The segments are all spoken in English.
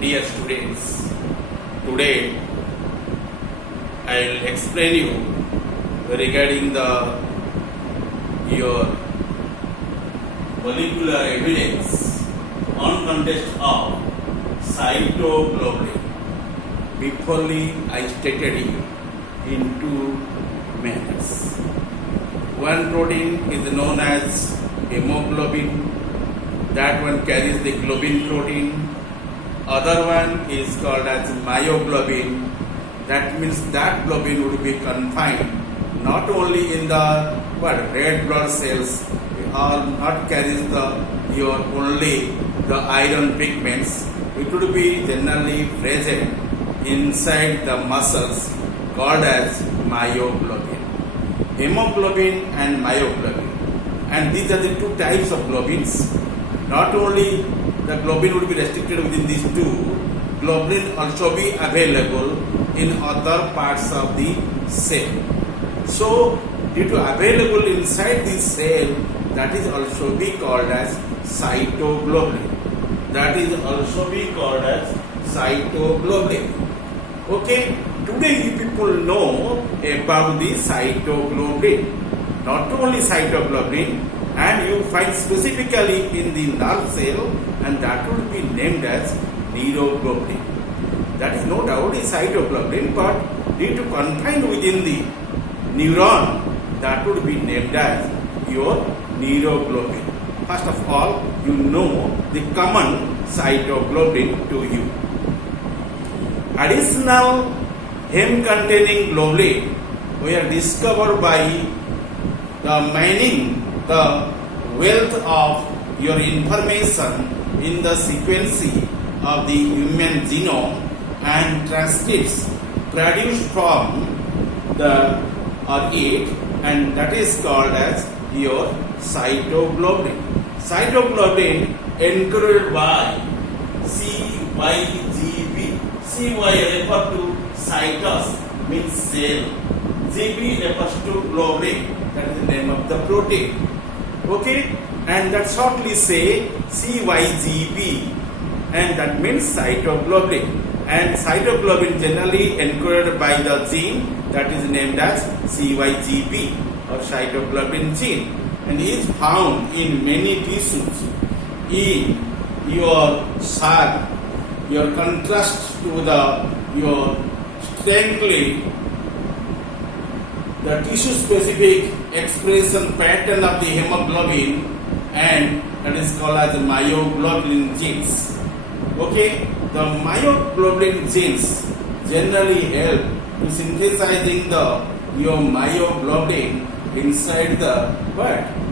Dear students, today I will explain you regarding your molecular evidence on context of cytoglobin. Beforely I stated you in two manners. One protein is known as hemoglobin. That one carries the globin protein. Other one is called as myoglobin. That means that globin would be confined not only in the red blood cells, or not carries only the iron pigments. It would be generally present inside the muscles called as myoglobin. Hemoglobin and myoglobin. And these are the two types of globins. Not only the globin would be restricted within these two, globin also be available in other parts of the cell. So, due to available inside the cell, that is also be called as cytoglobin. That is also be called as cytoglobin. Okay, today you people know about the cytoglobin. Not only cytoglobin, and you find specifically in the nerve cell, and that would be named as neuroglobin. That is no doubt is cytoglobin, but due to confine within the neuron, that would be named as your neuroglobin. First of all, you know the common cytoglobin to you. Additional heme-containing globulin were discovered by the mining the wealth of your information in the sequence of the human genome and transcripts produced from it, and that is called as your cytoglobin. Cytoglobin encoded by CYGB. CY refers to cytos, means cell. GB refers to globin, that is the name of the protein. Okay, and that shortly say CYGB, and that means cytoglobin. And cytoglobin generally encoded by the gene that is named as CYGB or cytoglobin gene, and is found in many tissues. In your sharp, your contrast to your strangely the tissue-specific expression pattern of the hemoglobin, and that is called as the myoglobin genes. Okay, the myoglobin genes generally help to synthesizing your myoglobin inside the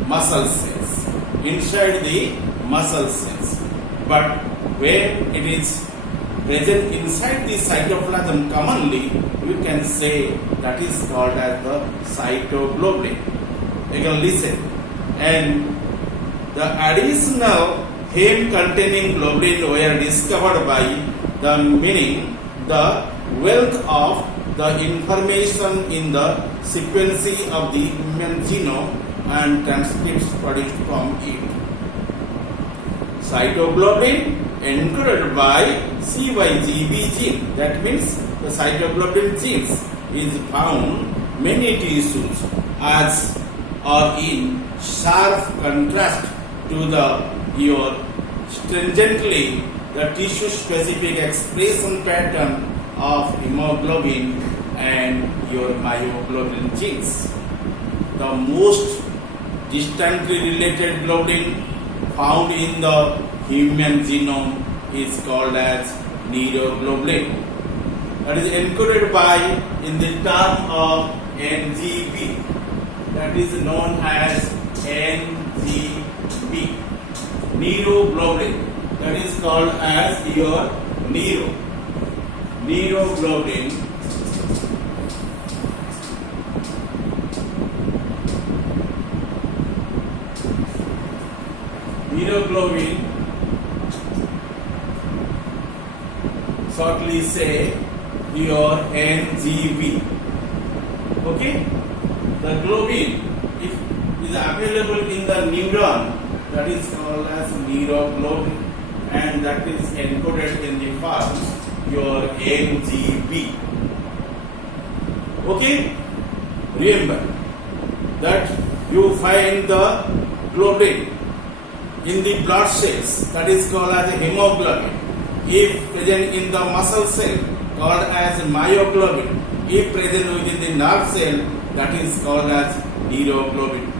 muscle cells. Inside the muscle cells. But when it is present inside the cytoplasm commonly, you can say that is called as the cytoglobin. Again listen. And the additional heme-containing globulin were discovered by the meaning the wealth of the information in the sequence of the human genome and transcripts produced from it. Cytoglobin encoded by CYGB gene. That means the cytoglobin genes is found many tissues as or in sharp contrast to your stringently the tissue specific expression pattern of hemoglobin and your myoglobin genes. The most distantly related globulin found in the human genome is called as neuroglobulin. That is encoded by in the term of NGB. That is known as NGB. Neuroglobulin. That is called as your neuroglobulin. Neuroglobulin, shortly say your NGB. Okay, the globin, if is available in the neuron, that is called as neuroglobin. and that is encoded in the form your NGB. Okay, remember that you find the globin in the blood cells, that is called as hemoglobin. If present in the muscle cell, called as myoglobin. If present within the nerve cell, that is called as neuroglobin.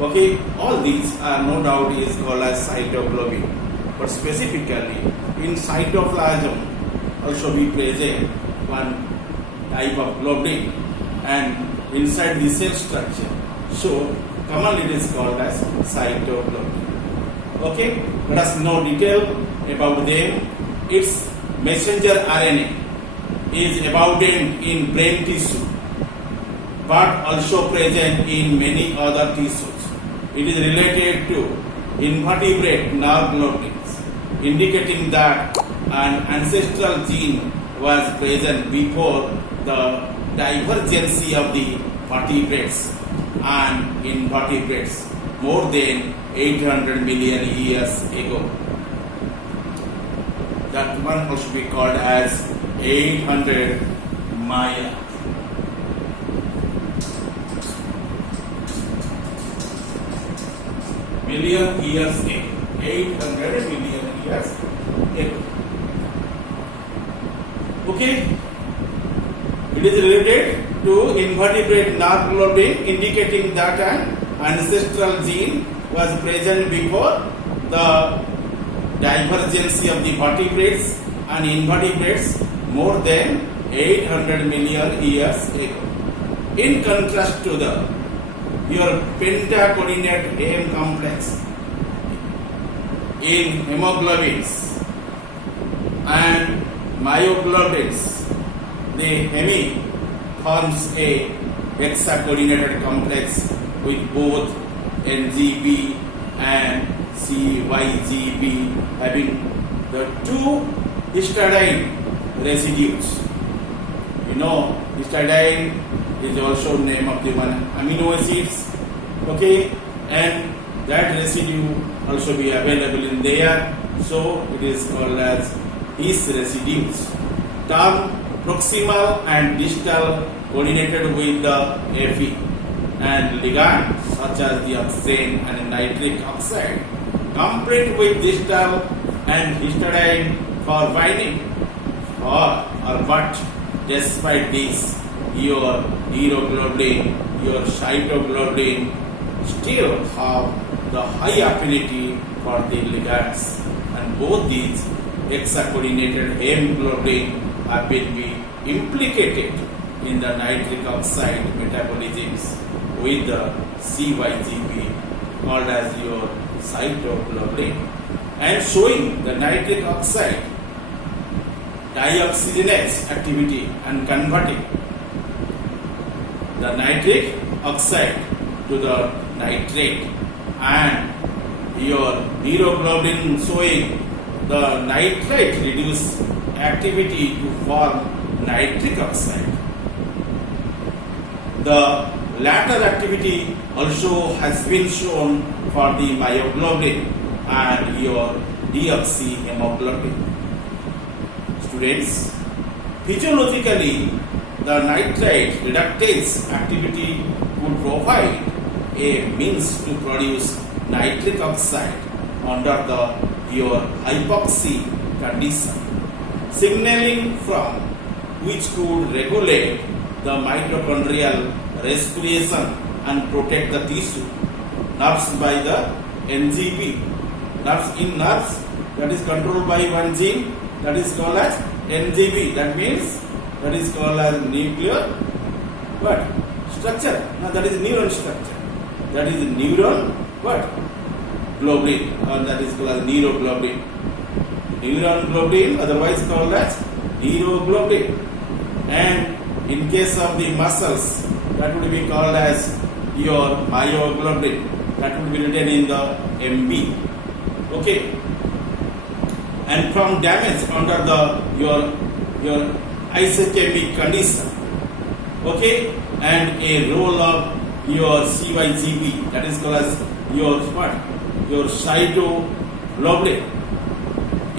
Okay, all these are no doubt is called as cytoglobin. But specifically in cytoplasm also be present one type of globin and inside the cell structure. So commonly it is called as cytoglobin. Okay, let us know detail about them. Its messenger RNA is abundant in brain tissue, but also present in many other tissues. It is related to invertebrate nerve globins, indicating that an ancestral gene was present before the divergence of the vertebrates and invertebrates more than 800 million years ago. That one also be called as 800 Maya. Million years ago. 800 million years ago. Okay. It is related to invertebrate nerve globin, indicating that an ancestral gene was present before the divergence of the vertebrates and invertebrates more than 800 million years ago. In contrast to your pentacoordinate AM complex in hemoglobins and myoglobins, the hemi forms a hexacoordinated complex with both NGB and CYGB having the two histidine residues. You know, histidine is also name of the one amino acids. Okay, and that residue also be available in there. So it is called as his residues. Term proximal and distal coordinated with the Fe, and ligands such as the oxygen and nitric oxide complete with distal and histidine for binding. But despite this, your neuroglobulin, your cytoglobin still have the high affinity for the ligands, and both these hexacoordinated hemoglobin have been implicated in the nitric oxide metabolisms with the CYGB called as your cytoglobin, and showing the nitric oxide dioxygenase activity and converting the nitric oxide to the nitrate, and your neuroglobulin showing the nitrate reduce activity to form nitric oxide. The latter activity also has been shown for the myoglobin and your deoxyhemoglobin. Students, physiologically, the nitrate reductase activity would provide a means to produce nitric oxide under your hypoxia condition, signaling from which could regulate the mitochondrial respiration and protect the tissue. Nerves by the NGB. Nerves that is controlled by one gene that is called as NGB. That means that is called as nuclear what? Structure. Now that is neuron structure. That is neuron what? Globulin, or that is called as neuroglobulin. Neuron globulin, otherwise called as neuroglobulin. And in case of the muscles, that would be called as your myoglobin. That would be written in the MB. Okay. And from damage under your ischemic condition. Okay. And a role of your CYGB, that is called as your what? Your cytoglobulin.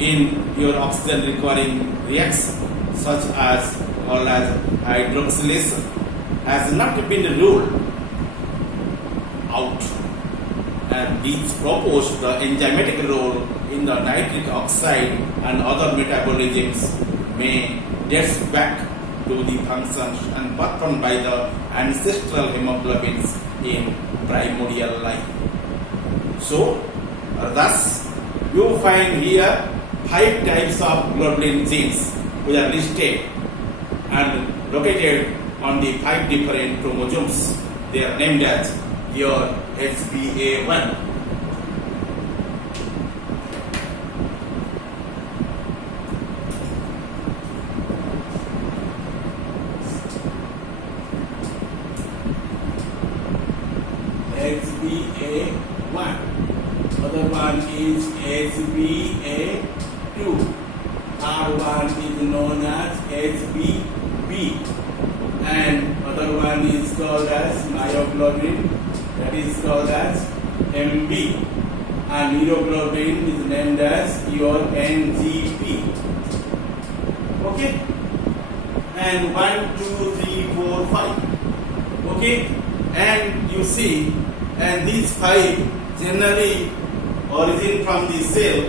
in your oxygen requiring reacts such as called as hydroxylation has not been ruled out, and these propose the enzymatic role in the nitric oxide and other metabolisms may date back to the functions and performed by the ancestral hemoglobins in primordial life. So, thus you find here 5 types of globulin genes which are listed and located on the 5 different chromosomes. They are named as your HbA1. HbA1. Other one is HbA2. Third one is known as HbB. And other one is called as myoglobin, that is called as MB. And neuroglobin is named as your NGP. Okay? And 1, 2, 3, 4, 5. Okay? And you see, and these 5 generally origin from the cell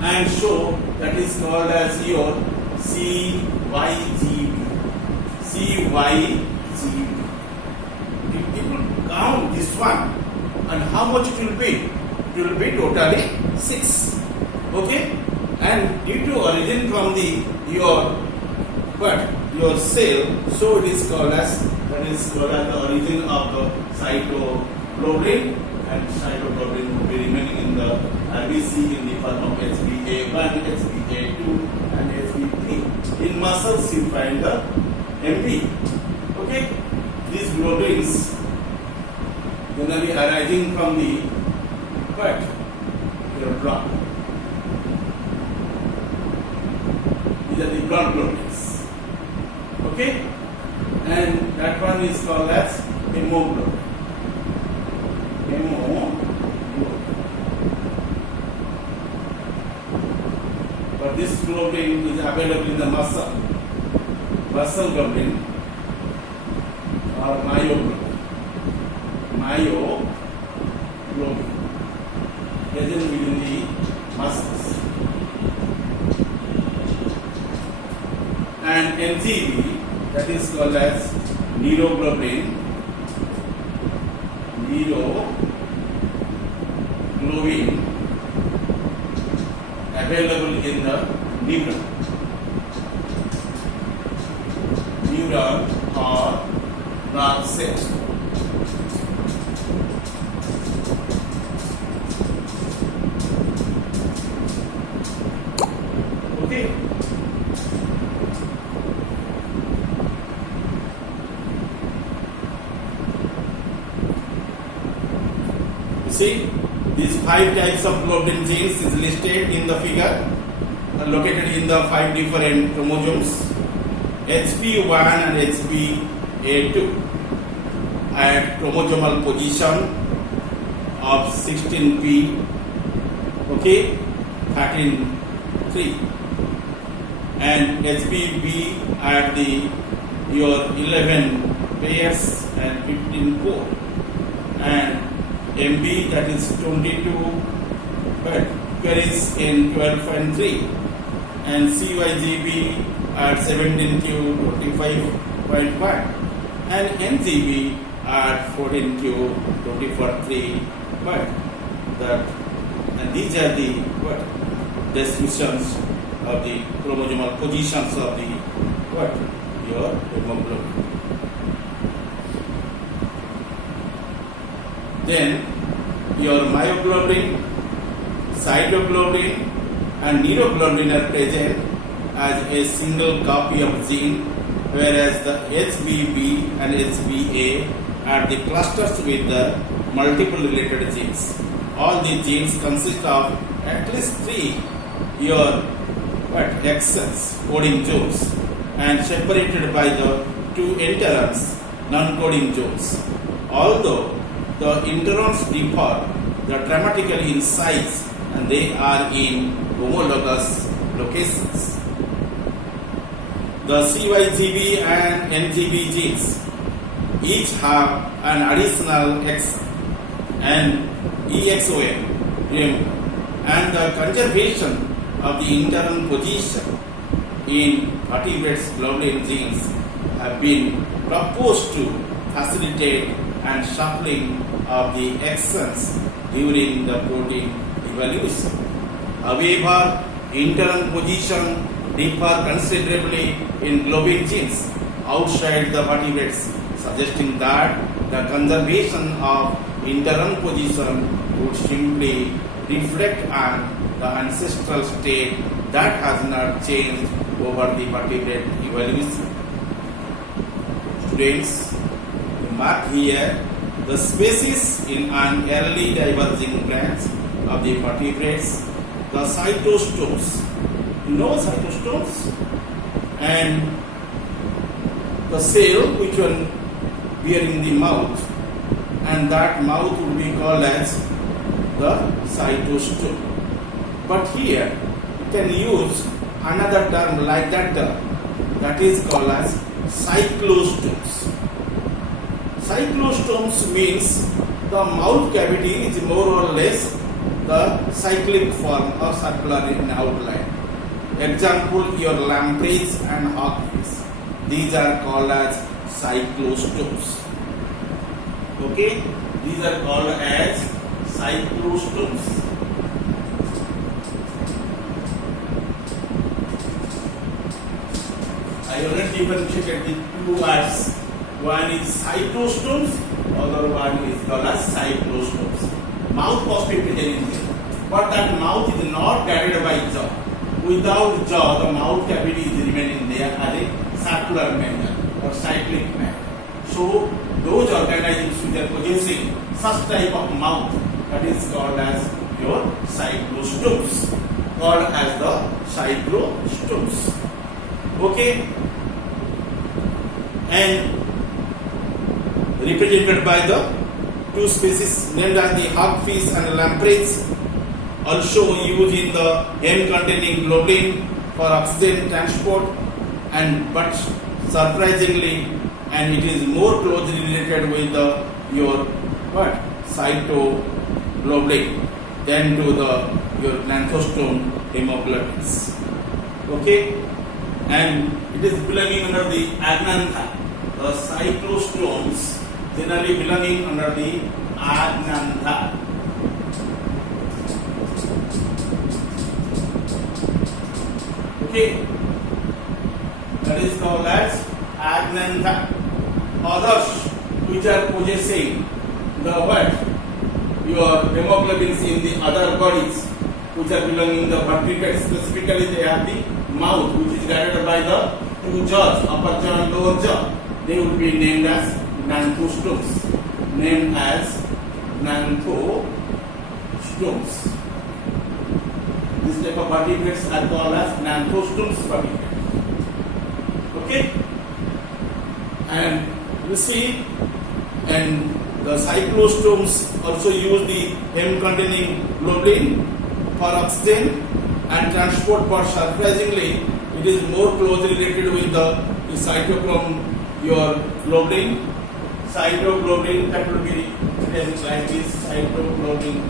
and show that is called as your CYGB. CYGB. If people count this one, and how much it will be? It will be totally 6. Okay? And due to origin from the your cell, so it is called as the origin of the cytoglobin, and cytoglobin will be remaining in the RBC in the form of HbA1, HbA2 and HbA3. In muscles you find the MB. Okay? These globulins generally arising from the your blood. These are the blood globulins. Okay? And that one is called as hemoglobin. But this globulin is available in the muscle globulin or myoglobin present within the muscles. And NGB, that is called as neuroglobin available in the neuron or nerve cells. Okay. See, these 5 types of globulin genes is listed in the figure, located in the 5 different chromosomes, HbA1 and HbA2 at chromosomal position of 16p, okay, 13.3, and HbB at your 11 pairs and 15 and MB, that is 22, but carries in 12.3, and CYGB at 17q 25.1, and NGB at 14q 24.3, but that, and these are the descriptions of the chromosomal positions of the your hemoglobin. Then your myoglobin, cytoglobin and neuroglobin are present as a single copy of gene, whereas the HbB and HbA are the clusters with the multiple related genes. All the genes consist of at least 3 your exons, coding zones, and separated by the 2 interons, non-coding zones. Although the interons differ dramatically in size and they are in homologous locations. The CYGB and NGB genes each have an additional exon and EXOM, remember, and the conservation of the internal position in vertebrates' globulin genes have been proposed to facilitate and shuffling of the exons during the protein evolution. However, internal position differ considerably in globin genes outside the vertebrates, suggesting that the conservation of internal position would simply reflect on the ancestral state that has not changed over the vertebrate evolution. Students, mark here the species in an early diverging branch of the vertebrates, the cytostomes. You know cytostomes? And the cell which one bearing the mouth, and that mouth would be called as the cytostome. But here you can use another term like that term, that is called as cyclostomes. Cyclostomes means the mouth cavity is more or less the cyclic form or circular in outline. Example, your lampreys and hawkfish. These are called as cyclostomes. Okay, these are called as cyclostomes. I already differentiated the two words. One is cytostomes, other one is called as cyclostomes. Mouth possibly present in here, but that mouth is not carried by jaw. Without jaw, the mouth cavity is remaining there as a circular manner or cyclic manner. So those organisms which are producing such type of mouth, that is called as your cyclostomes, called as the cyclostomes. Okay, and represented by the two species named as the hawkfish and lampreys, also used in the hem containing globulin for oxygen transport, and but surprisingly, and it is more closely related with the your what cytoglobin than to the your xanthostome hemoglobins. Okay, and it is belonging under the agnantha. The cyclostomes generally belonging under the agnantha. Okay, that is called as agnantha. Others which are possessing the what? Your hemoglobins in the other bodies which are belonging to the vertebrates, specifically they have the mouth which is guarded by the two jaws, upper jaw and lower jaw. They would be named as xanthostomes. Named as xanthostomes. This type of vertebrates are called as xanthostomes vertebrates. Okay? And you see, and the cyclostomes also use the hem containing globulin for oxygen and transport, but surprisingly it is more closely related with the cytochrome, your globulin. Cytoglobin, that will be written like this, cytoglobin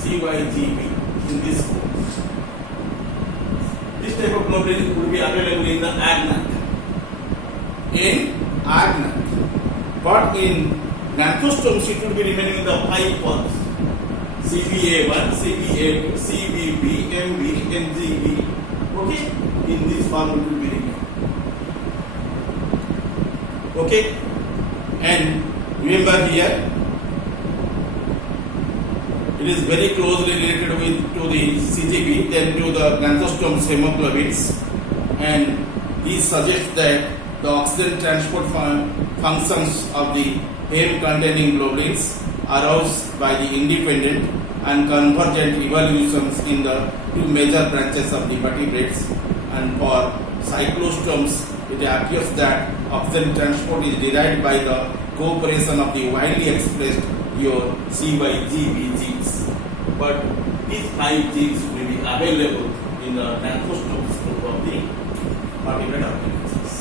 CYGB in this course. This type of globulin would be available in the agnant. But in xanthostomes it will be remaining in the 5 forms: CBA1, CBA2, CBB, MB, NGB. Okay, in this form it will be remaining. Okay, and remember here it is very closely related with to the CGB, then to the xanthostomes hemoglobins, and these suggest that the oxygen transport functions of the hem containing globulins aroused by the independent and convergent evolutions in the two major branches of the vertebrates, and for cyclostomes it appears that oxygen transport is derived by the cooperation of the widely expressed your CYGB genes. but these 5 genes will be available in the transcription group of the particular organisms.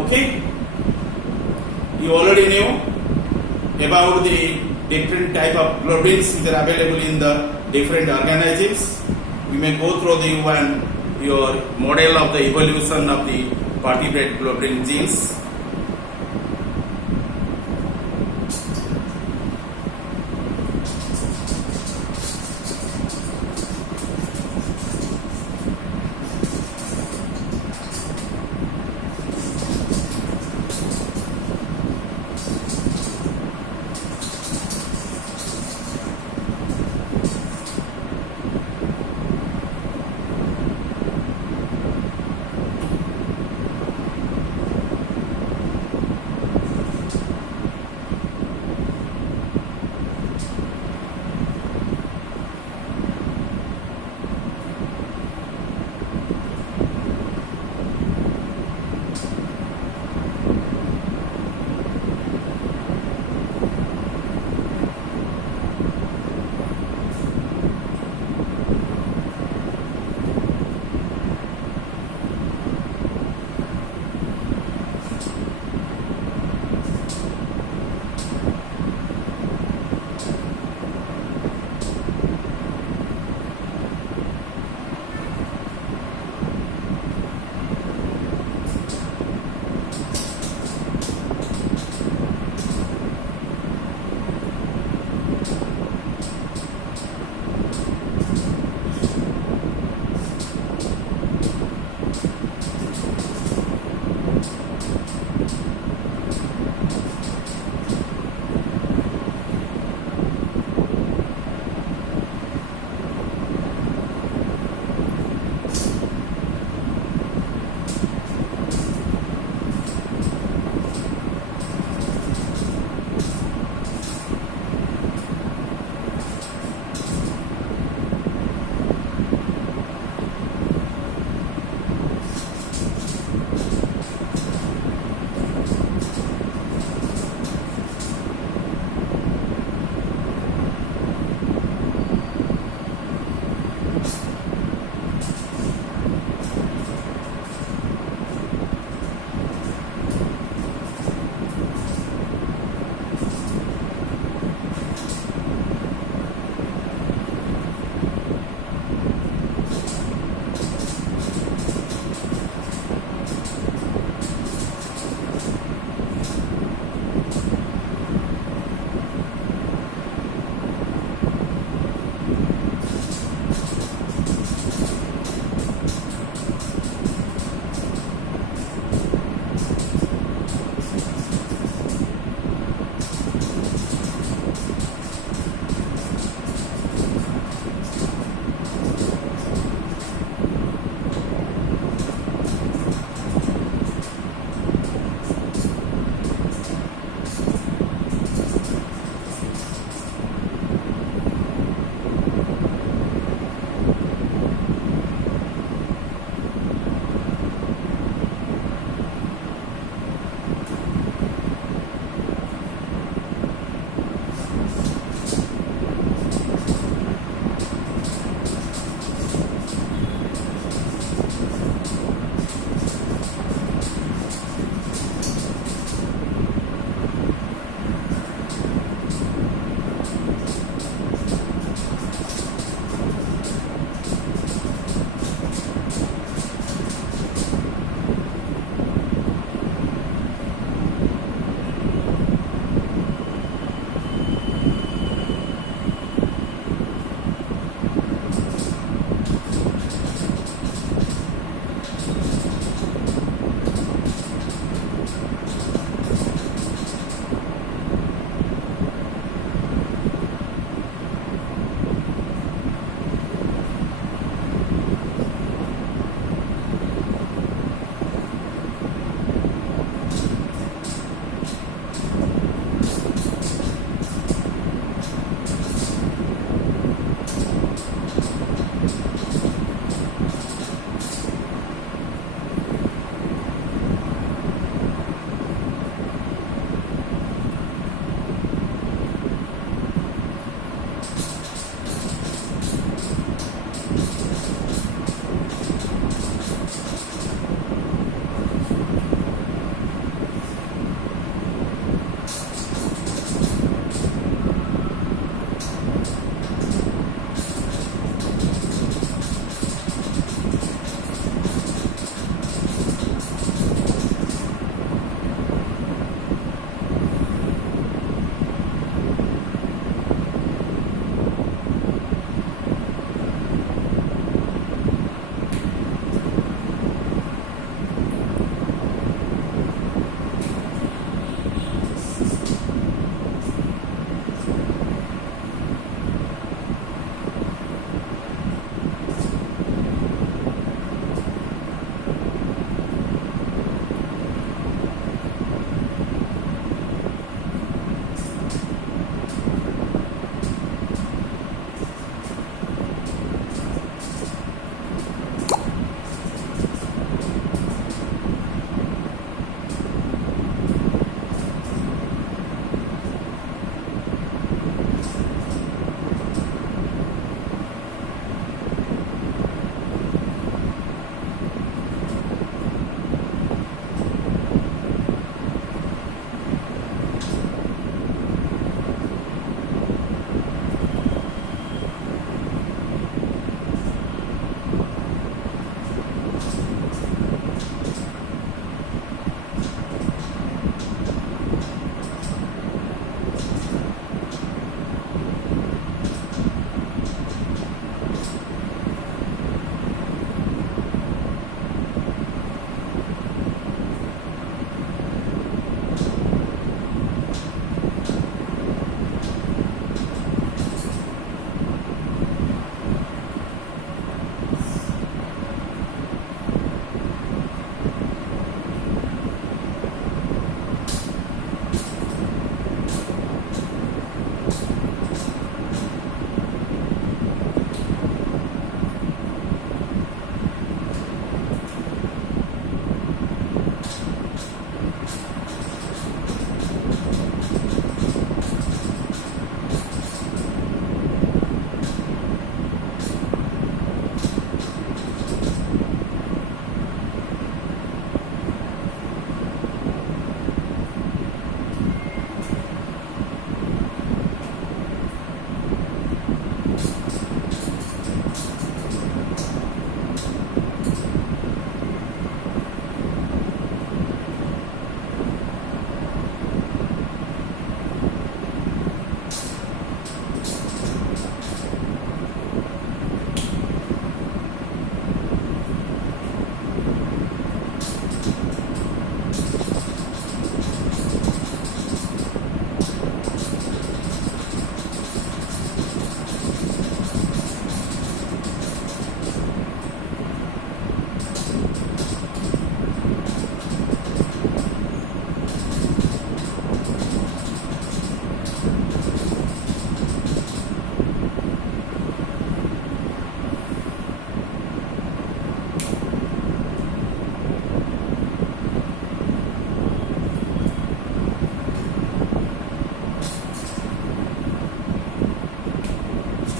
Okay, you already knew about the different type of globins which are available in the different organisms. We may go through your model of the evolution of the vertebrate globin genes.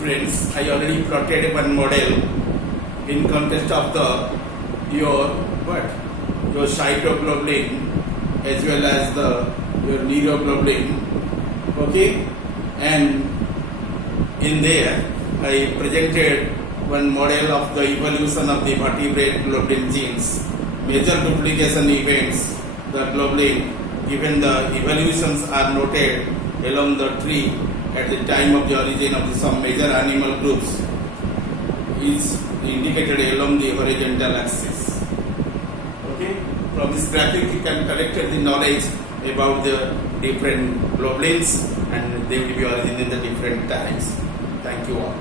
Friends, I already plotted one model in context of your cytoglobin as well as your neuroglobin. Okay, and in there I presented one model of the evolution of the vertebrate globin genes, major duplication events. The globin, given the evolutions are noted along the tree at the time of the origin of some major animal groups, is indicated along the horizontal axis. Okay, from this graphic you can collect the knowledge about the different globulins and they will be origin in the different times. Thank you all.